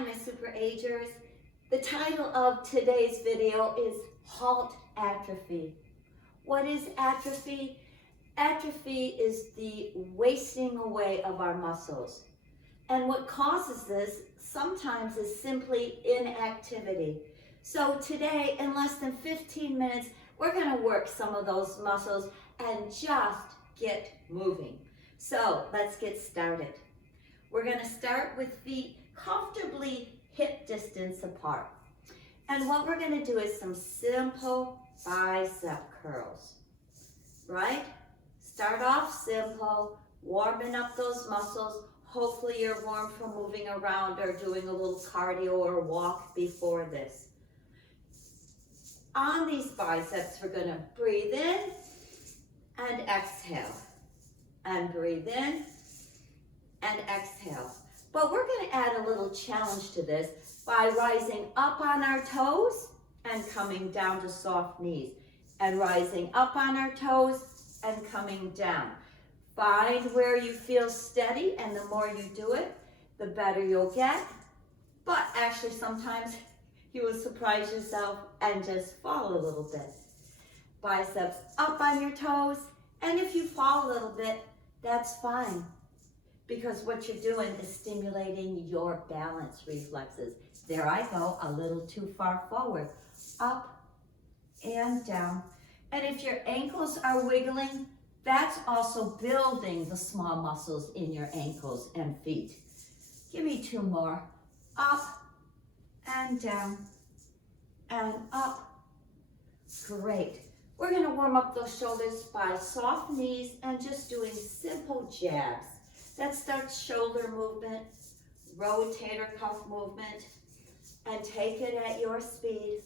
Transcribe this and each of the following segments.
Hi, my super agers. The title of today's video is Halt Atrophy. What is atrophy? Atrophy is the wasting away of our muscles. And what causes this sometimes is simply inactivity. So today, in less than 15 minutes, we're going to work some of those muscles and just get moving. So let's get started. We're going to start with feet comfortably hip distance apart. And what we're going to do is some simple bicep curls, right? Start off simple, warming up those muscles. Hopefully you're warm from moving around or doing a little cardio or walk before this. On these biceps, we're going to breathe in and exhale. And breathe in and exhale. But we're going to add a little challenge to this by rising up on our toes and coming down to soft knees. And rising up on our toes and coming down. Find where you feel steady, and the more you do it, the better you'll get. But actually sometimes you will surprise yourself and just fall a little bit. Biceps up on your toes, and if you fall a little bit, that's fine. Because what you're doing is stimulating your balance reflexes. There I go, a little too far forward. Up and down. And if your ankles are wiggling, that's also building the small muscles in your ankles and feet. Give me two more. Up and down and up. Great. We're going to warm up those shoulders by soft knees and just doing simple jabs. That starts shoulder movement, rotator cuff movement, and take it at your speed.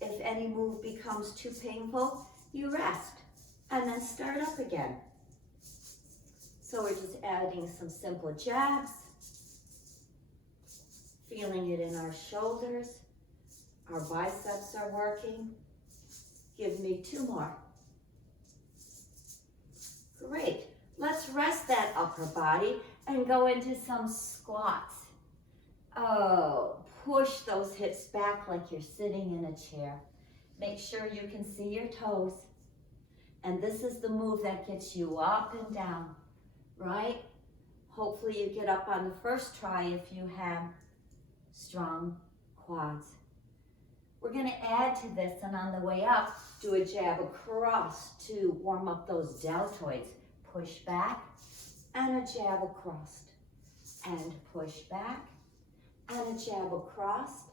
If any move becomes too painful, you rest and then start up again. So we're just adding some simple jabs, feeling it in our shoulders. Our biceps are working. Give me two more. Great. Let's rest that upper body and go into some squats. Oh, push those hips back like you're sitting in a chair. Make sure you can see your toes. And this is the move that gets you up and down, right? Hopefully you get up on the first try if you have strong quads. We're going to add to this, and on the way up, do a jab across to warm up those deltoids. Push back, and a jab across, and push back, and a jab across,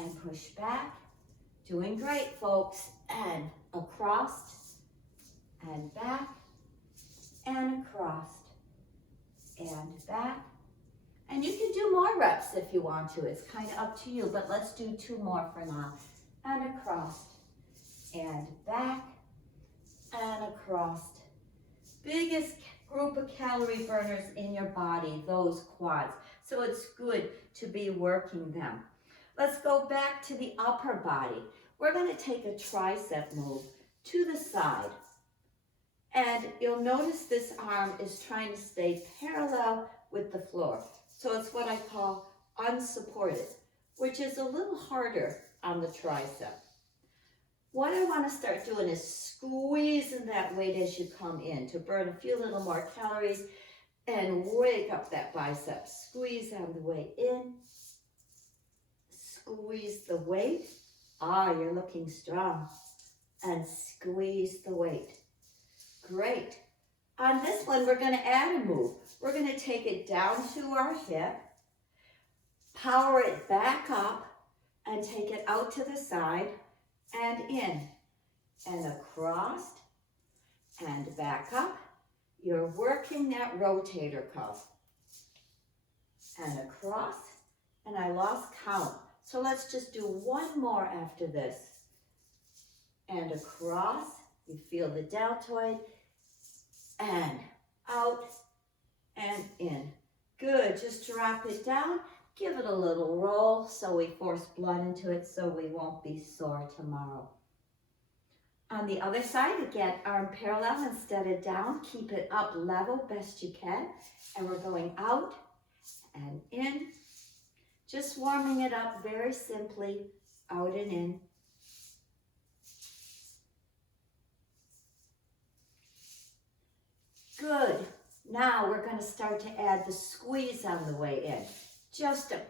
and push back. Doing great, folks. And across, and back, and across, and back. And you can do more reps if you want to. It's kind of up to you, but let's do two more for now. And across, and back, and across. Biggest group of calorie burners in your body, those quads. So it's good to be working them. Let's go back to the upper body. We're going to take a tricep move to the side. And you'll notice this arm is trying to stay parallel with the floor. So it's what I call unsupported, which is a little harder on the tricep. What I want to start doing is squeezing that weight as you come in to burn a few little more calories and wake up that bicep. Squeeze on the way in. Squeeze the weight. Ah, you're looking strong. And squeeze the weight. Great. On this one, we're going to add a move. We're going to take it down to our hip, power it back up, and take it out to the side and in, and across, and back up. You're working that rotator cuff. And across, and I lost count. So let's just do one more after this. And across, you feel the deltoid, and out, and in. Good, just drop it down. Give it a little roll so we force blood into it so we won't be sore tomorrow. On the other side, again, arm parallel instead of down. Keep it up level best you can. And we're going out and in Just warming it up very simply, out and in. Good. Now we're going to start to add the squeeze on the way in, just to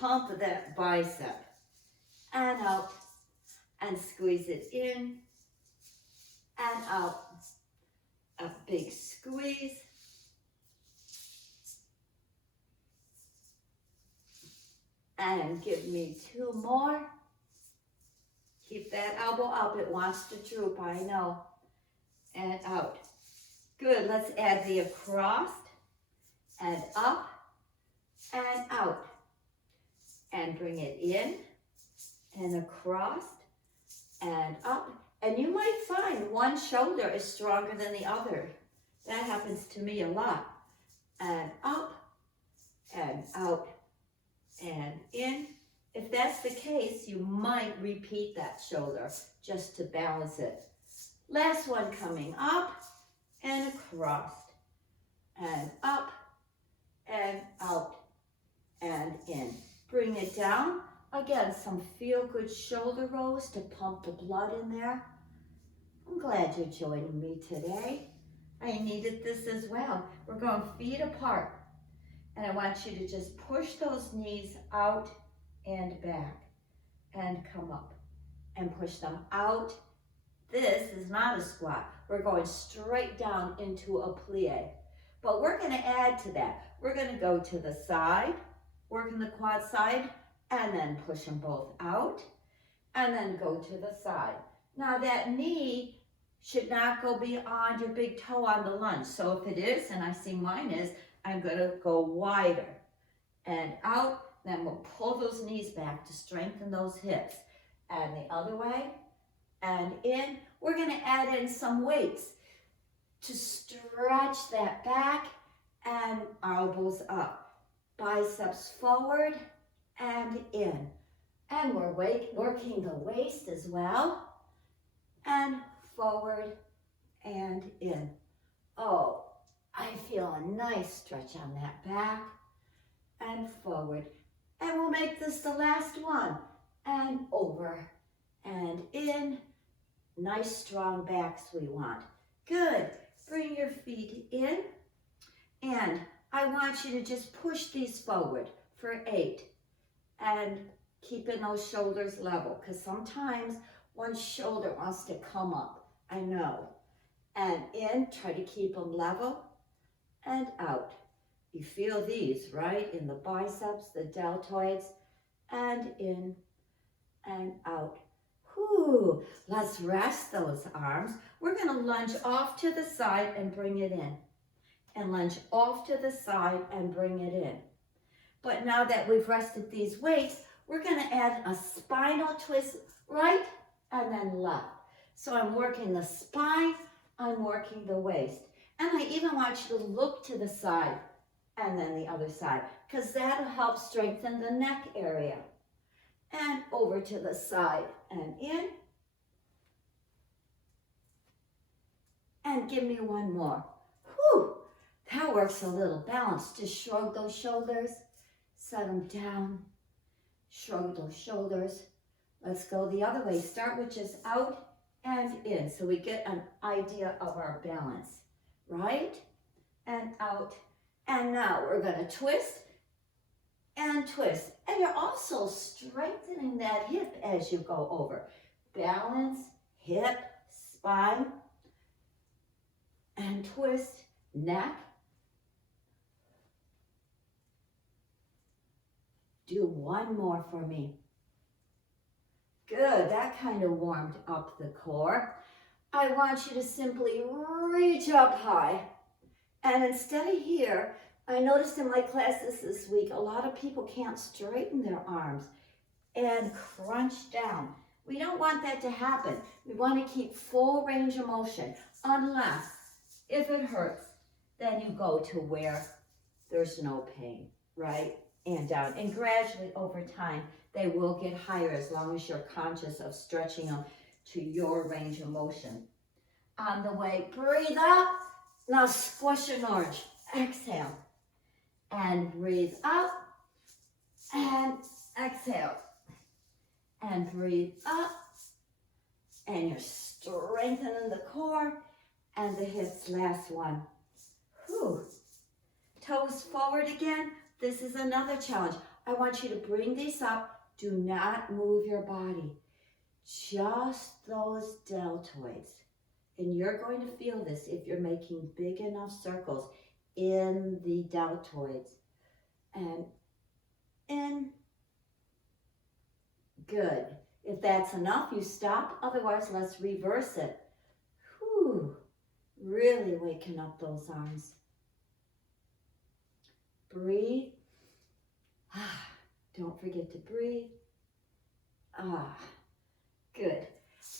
pump that bicep. And out, and squeeze it in, and out. A big squeeze. And give me 2 more. Keep that elbow up. It wants to droop, I know. And out. Good. Let's add the across and up and out. And bring it in and across and up. And you might find one shoulder is stronger than the other. That happens to me a lot. And up and out and in. If that's the case, you might repeat that shoulder just to balance it. Last one coming up and across and up and out and in. Bring it down. Again, some feel-good shoulder rolls to pump the blood in there. I'm glad you're joining me today. I needed this as well. We're going feet apart. And I want you to just push those knees out and back and come up and push them out. This is not a squat. We're going straight down into a plie. But we're going to add to that. We're going to go to the side, working the quad side, and then push them both out, and then go to the side. Now that knee should not go beyond your big toe on the lunge. So if it is, and I see mine is, I'm going to go wider and out. Then we'll pull those knees back to strengthen those hips. And the other way and in. We're going to add in some weights to stretch that back and elbows up. Biceps forward and in. And we're working the waist as well. And forward and in. Oh, I feel a nice stretch on that back and forward. And we'll make this the last one. And over and in. Nice strong backs we want. Good. Bring your feet in. And I want you to just push these forward for 8. And keeping those shoulders level. Because sometimes one shoulder wants to come up. I know. And in, try to keep them level. And out. You feel these, right? In the biceps, the deltoids, and in and out. Whew. Let's rest those arms. We're going to lunge off to the side and bring it in. And lunge off to the side and bring it in. But now that we've rested these weights, we're going to add a spinal twist right and then left. So I'm working the spine, I'm working the waist. And I even want you to look to the side and then the other side, because that'll help strengthen the neck area. And over to the side and in. And give me one more. Whew, that works a little balance. Just shrug those shoulders, set them down, shrug those shoulders. Let's go the other way. Start with just out and in, so we get an idea of our balance. Right? And out. And now we're going to twist and twist. And you're also strengthening that hip as you go over. Balance, hip, spine, and twist, neck. Do one more for me. Good, that kind of warmed up the core. I want you to simply reach up high. And instead of here, I noticed in my classes this week, a lot of people can't straighten their arms and crunch down. We don't want that to happen. We want to keep full range of motion, unless if it hurts, then you go to where there's no pain, right? And down. And gradually over time, they will get higher as long as you're conscious of stretching them to your range of motion. On the way, breathe up. Now squish an orange. Exhale. And breathe up. And exhale. And breathe up. And you're strengthening the core and the hips. Last one. Whew. Toes forward again. This is another challenge. I want you to bring these up. Do not move your body. Just those deltoids. And you're going to feel this if you're making big enough circles in the deltoids. And in. Good. If that's enough, you stop. Otherwise, let's reverse it. Whew. Really waking up those arms. Breathe. Don't forget to breathe. Good.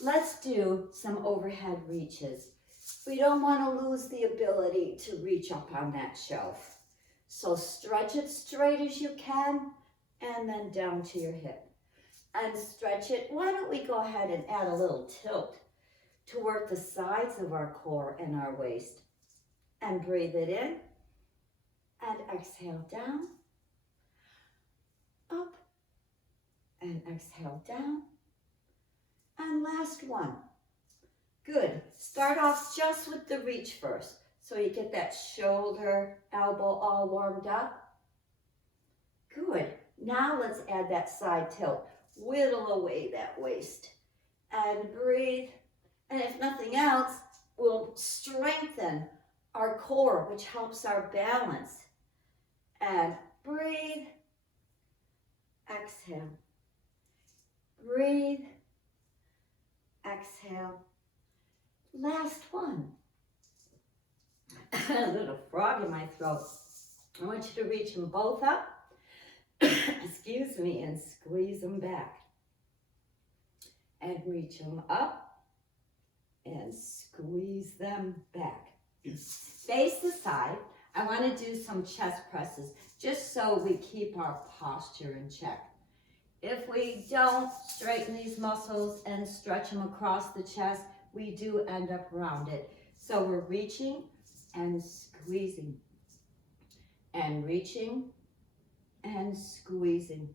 Let's do some overhead reaches. We don't want to lose the ability to reach up on that shelf. So stretch it straight as you can and then down to your hip. And stretch it. Why don't we go ahead and add a little tilt to work the sides of our core and our waist. And breathe it in. And exhale down. Up. And exhale down. And last one. Good. Start off just with the reach first. So you get that shoulder, elbow all warmed up. Good. Now let's add that side tilt. Whittle away that waist. And breathe. And if nothing else, we'll strengthen our core, which helps our balance. And breathe. Exhale. Breathe. Exhale. Last one. A little frog in my throat. I want you to reach them both up. Excuse me, and squeeze them back. And reach them up and squeeze them back. Face the side. I want to do some chest presses just so we keep our posture in check. If we don't straighten these muscles and stretch them across the chest, we do end up rounded. So we're reaching and squeezing and reaching and squeezing.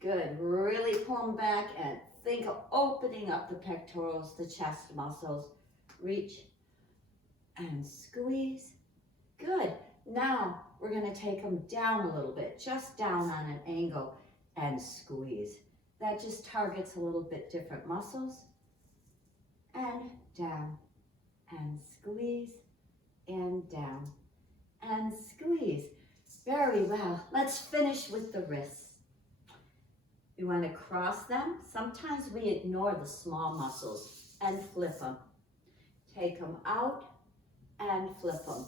Good. Really pull them back and think of opening up the pectorals, the chest muscles. Reach and squeeze. Good. Now we're going to take them down a little bit, just down on an angle and squeeze. That just targets a little bit different muscles. And down and squeeze and down and squeeze. Very well. Let's finish with the wrists. We want to cross them. Sometimes we ignore the small muscles and flip them. Take them out and flip them.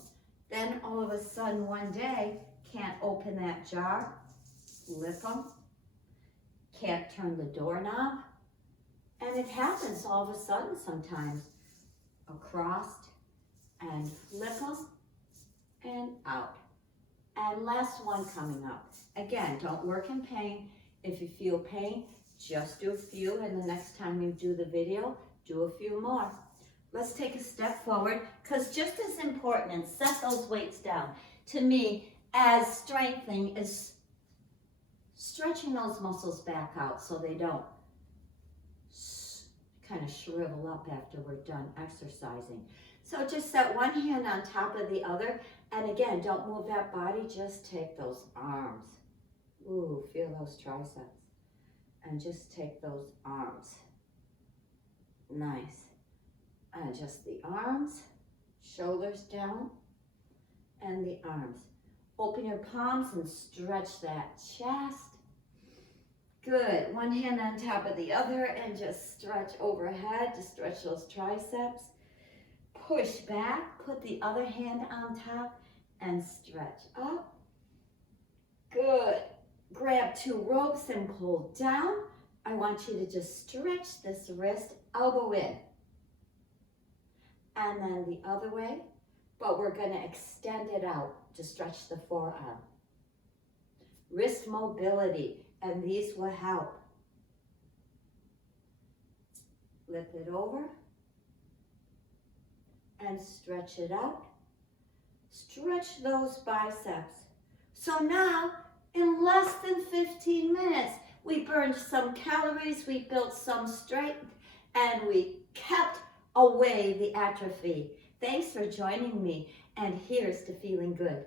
Then all of a sudden one day, can't open that jar, flip them. Can't turn the doorknob. And it happens all of a sudden sometimes. Across and flip them and out. And last one coming up. Again, don't work in pain. If you feel pain, just do a few, and the next time you do the video, do a few more. Let's take a step forward, because just as important, and set those weights down, to me, as strengthening is stretching those muscles back out so they don't kind of shrivel up after we're done exercising. So just set one hand on top of the other, and again, don't move that body, just take those arms. Ooh, feel those triceps. And just take those arms. Nice. And just the arms, shoulders down, and the arms. Open your palms and stretch that chest. Good. One hand on top of the other and just stretch overhead to stretch those triceps. Push back, put the other hand on top and stretch up. Good. Grab two ropes and pull down. I want you to just stretch this wrist, elbow in. And then the other way, but we're going to extend it out to stretch the forearm. Wrist mobility, and these will help. Flip it over and stretch it out. Stretch those biceps. So now, in less than 15 minutes, We burned some calories, we built some strength, and we kept away the atrophy. Thanks for joining me, and here's to feeling good.